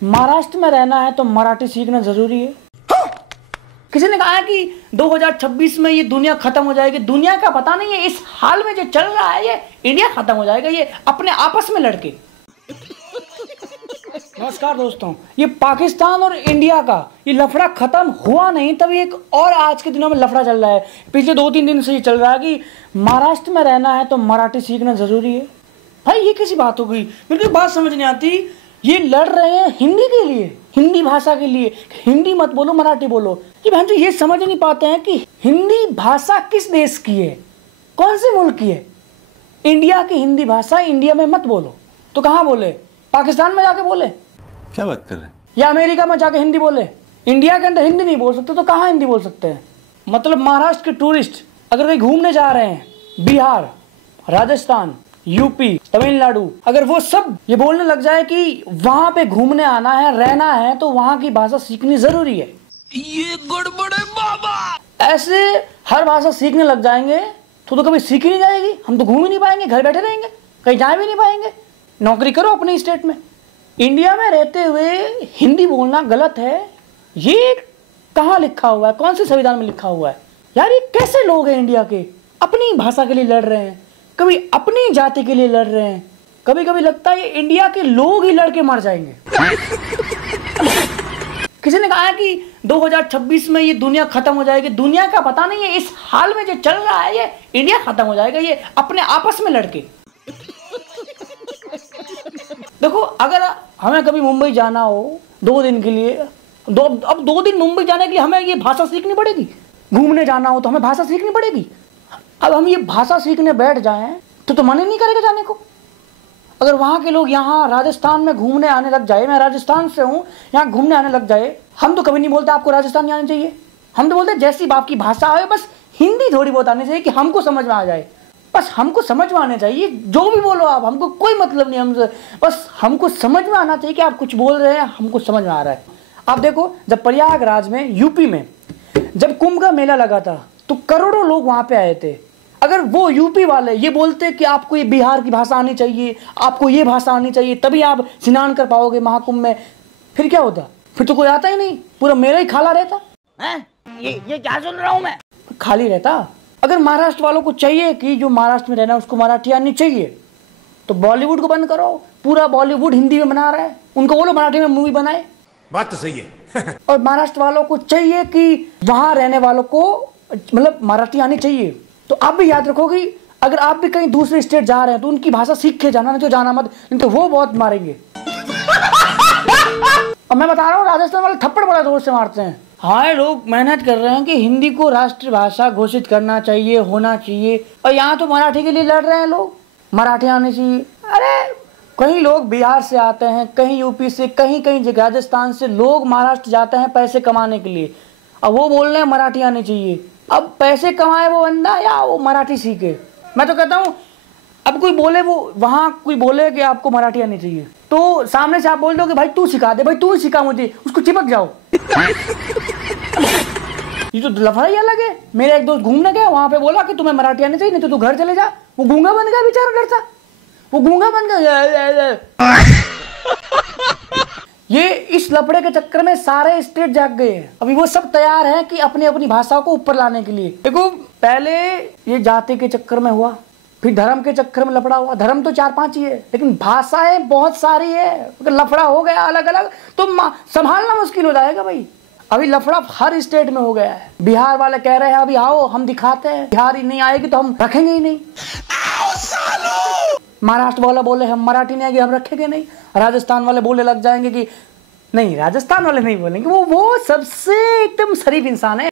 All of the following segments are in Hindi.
महाराष्ट्र में रहना है तो मराठी सीखना जरूरी है। किसी ने कहा है कि 2026 में ये दुनिया खत्म हो जाएगी। दुनिया का पता नहीं है, इस हाल में जो चल रहा है ये इंडिया खत्म हो जाएगा, ये अपने आपस में लड़के। नमस्कार दोस्तों, ये पाकिस्तान और इंडिया का ये लफड़ा खत्म हुआ नहीं, तभी एक और आज के दिनों में लफड़ा चल रहा है। पिछले 2-3 दिन से ये चल रहा है कि महाराष्ट्र में रहना है तो मराठी सीखना जरूरी है। भाई ये कैसी बात हो गई, मेरे को बात समझ नहीं आती। ये लड़ रहे हैं हिंदी के लिए, हिंदी भाषा के लिए। हिंदी मत बोलो, मराठी बोलो। कि बहन ये समझ नहीं पाते हैं कि हिंदी भाषा किस देश की है, कौन से मुल्क की है। इंडिया की हिंदी भाषा इंडिया में मत बोलो तो कहाँ बोले? पाकिस्तान में जाके बोले? क्या बात कर रहे हैं? या अमेरिका में जाके हिंदी बोले? इंडिया के अंदर हिंदी नहीं बोल सकते तो कहाँ हिंदी बोल सकते हैं? मतलब महाराष्ट्र के टूरिस्ट अगर कहीं घूमने जा रहे हैं, बिहार, राजस्थान, यूपी, तमिलनाडु, अगर वो सब ये बोलने लग जाए कि वहां पे घूमने आना है, रहना है, तो वहां की भाषा सीखनी जरूरी है। ये गड़बड़ है बाबा। ऐसे हर भाषा सीखने लग जाएंगे तो कभी सीख ही नहीं जाएगी। हम तो घूम ही नहीं पाएंगे, घर बैठे रहेंगे, कहीं जा भी नहीं पाएंगे। नौकरी करो अपने स्टेट में। इंडिया में रहते हुए हिंदी बोलना गलत है, ये कहाँ लिखा हुआ है? कौन से संविधान में लिखा हुआ है? यार ये कैसे लोग हैं इंडिया के, अपनी भाषा के लिए लड़ रहे हैं, कभी अपनी जाति के लिए लड़ रहे हैं। कभी कभी लगता है ये इंडिया के लोग ही लड़ के मर जाएंगे। किसी ने कहा है कि 2026 में ये दुनिया खत्म हो जाएगी। दुनिया का पता नहीं है, इस हाल में जो चल रहा है ये इंडिया खत्म हो जाएगा, ये अपने आपस में लड़के। देखो, अगर हमें कभी मुंबई जाना हो 2 दिन के लिए, अब 2 दिन मुंबई जाने के लिए हमें ये भाषा सीखनी पड़ेगी। घूमने जाना हो तो हमें भाषा सीखनी पड़ेगी। अब हम ये भाषा सीखने बैठ जाएं तो मन ही नहीं करेगा जाने को। अगर वहाँ के लोग यहाँ राजस्थान में घूमने आने लग जाए, मैं राजस्थान से हूँ, यहाँ घूमने आने लग जाए, हम तो कभी नहीं बोलते आपको राजस्थान आना चाहिए। हम तो बोलते जैसी बाप की भाषा आए, बस हिंदी थोड़ी बहुत आनी चाहिए कि हमको समझ में आ जाए। बस हमको समझ में आने चाहिए, जो भी बोलो आप, हमको कोई मतलब नहीं हमसे। बस हमको समझ में आना चाहिए कि आप कुछ बोल रहे हैं, हमको समझ में आ रहा है। आप देखो, जब प्रयागराज में, यूपी में, जब कुंभ का मेला लगा था तो करोड़ों लोग वहां पे आए थे। अगर वो यूपी वाले ये बोलते कि आपको ये बिहार की भाषा आनी चाहिए, आपको ये भाषा आनी चाहिए, तभी आप स्नान कर पाओगे महाकुंभ में, फिर क्या होता? फिर तो कोई आता ही नहीं, पूरा मेला ही खाला रहता है। ये क्या सुन रहा हूं मैं? खाली रहता। अगर महाराष्ट्र वालों को चाहिए कि जो महाराष्ट्र में रहना है उसको मराठी आनी चाहिए, तो बॉलीवुड को बंद करो। पूरा बॉलीवुड हिंदी में बना रहा है, उनको बोलो मराठी में मूवी बनाए। बात तो सही है। और महाराष्ट्र वालों को चाहिए कि वहां रहने वालों को मतलब मराठी आनी चाहिए, तो आप भी याद रखो कि अगर आप भी कहीं दूसरे स्टेट जा रहे हैं तो उनकी भाषा सीख के जाना, नहीं तो जाना मत, नहीं तो वो बहुत मारेंगे। और मैं बता रहा हूँ, राजस्थान वाले थप्पड़ बड़ा जोर से मारते हैं। हाँ, लोग मेहनत कर रहे हैं कि हिंदी को राष्ट्रीय भाषा घोषित करना चाहिए, होना चाहिए, और यहाँ तो मराठी के लिए लड़ रहे हैं लोग, मराठी आनी चाहिए। अरे कई लोग बिहार से आते हैं, कहीं यूपी से, कहीं राजस्थान से लोग महाराष्ट्र जाते हैं पैसे कमाने के लिए, अब वो बोल रहे हैं मराठी आनी चाहिए। अब पैसे कमाए वो बंदा या वो मराठी सीखे? मैं तो कहता हूँ, अब कोई बोले, वो वहां कोई बोले कि आपको मराठी आनी चाहिए, तो सामने से आप बोल दो कि भाई तू सिखा दे, भाई तू सिखा मुझे, उसको चिपक जाओ। ये तो लफड़ा ही अलग है। मेरा एक दोस्त घूमने गया, वहां पे बोला कि तुम्हें मराठी आनी चाहिए, नहीं तो तू घर चले जा। वो गूंगा बन गया बेचारा, डरता वो गूंगा बन गया। ये इस लफड़े के चक्कर में सारे स्टेट जाग गए हैं। अभी वो सब तैयार हैं कि अपनी अपनी भाषा को ऊपर लाने के लिए। देखो, पहले ये जाति के चक्कर में हुआ, फिर धर्म के चक्कर में लफड़ा हुआ। धर्म तो 4-5 ही है, लेकिन भाषाएं बहुत सारी है। अगर लफड़ा हो गया अलग अलग तो संभालना मुश्किल हो जाएगा भाई। अभी लफड़ा हर स्टेट में हो गया है। बिहार वाले कह रहे हैं अभी आओ हम दिखाते हैं, बिहार ही नहीं आएगी तो हम रखेंगे ही नहीं। महाराष्ट्र वाला बोले हम मराठी नहीं आएगी, हम रखेंगे नहीं। राजस्थान वाले बोले लग जाएंगे कि नहीं, राजस्थान वाले नहीं बोलेंगे, वो सबसे एकदम शरीफ इंसान है।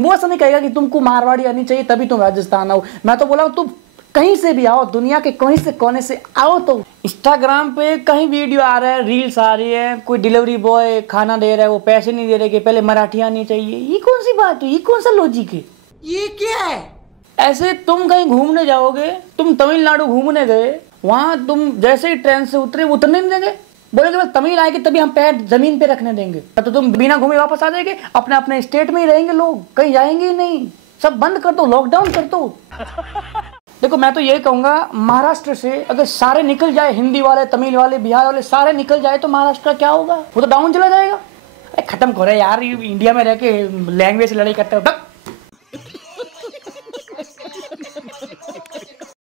वो ऐसा नहीं कहेगा कि तुमको मारवाड़ी आनी चाहिए तभी तुम राजस्थान आओ। मैं तो बोला तुम कहीं से भी आओ, दुनिया के कहीं से कोने से आओ। तो इंस्टाग्राम पे कहीं वीडियो आ रहा है, रील्स आ रही है, कोई डिलीवरी बॉय खाना दे रहा है, वो पैसे नहीं दे रहे कि पहले मराठी आनी चाहिए। ये कौन सी बात है? ये कौन सा लॉजिक है? ये क्या है? ऐसे तुम कहीं घूमने जाओगे, तुम तमिलनाडु घूमने गए, वहां तुम जैसे ही ट्रेन से उतरे उतरने नहीं देंगे, बोलेंगे बस तमिल आएगी तभी हम पैर जमीन पे रखने देंगे। तो तुम बिना घूमे वापस आ जाएंगे, अपने अपने स्टेट में ही रहेंगे, लोग कहीं जाएंगे ही नहीं। सब बंद कर दो, लॉकडाउन कर दो। देखो मैं तो यही कहूँगा, महाराष्ट्र से अगर सारे निकल जाए, हिंदी वाले, तमिल वाले, बिहार वाले सारे निकल जाए तो महाराष्ट्र का क्या होगा? वो तो डाउन चला जाएगा। खत्म करो यार, इंडिया में रह के लैंग्वेज लड़ाई करते हो।